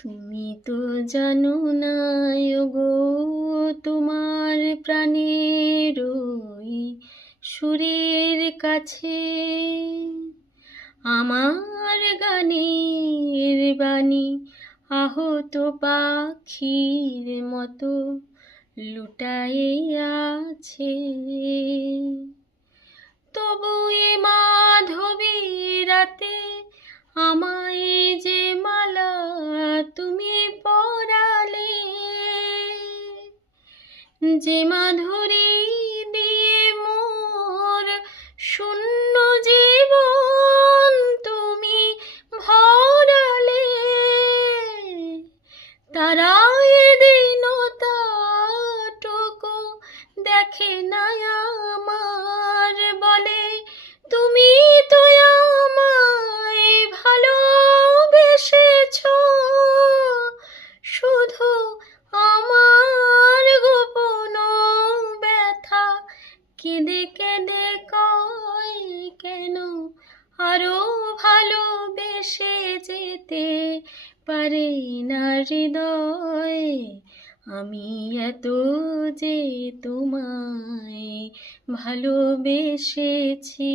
তুমি তো জানো না ওগো, তোমার প্রাণের ওই সুরের কাছে আমার গানের বাণী আহত পাখির মতো লুটায়ে আছে। তবু এ মাধবী রাতে আমায় যে মালা তুমি পরালে, যে মাধুরী দিয়ে মোর শূন্য জীবন তুমি ভরালে, তারা এদিনতাটুকু দেখে না আমার, বলে তুমি তো আমায় ভালোবেসেছো, শুধু আমার গোপন ব্যথা কেঁদে কেঁদে কয় কেন আরো ভালোবেসে যেতে পারে না হৃদয়। আমি এত যে তোমায় ভালোবেসেছি।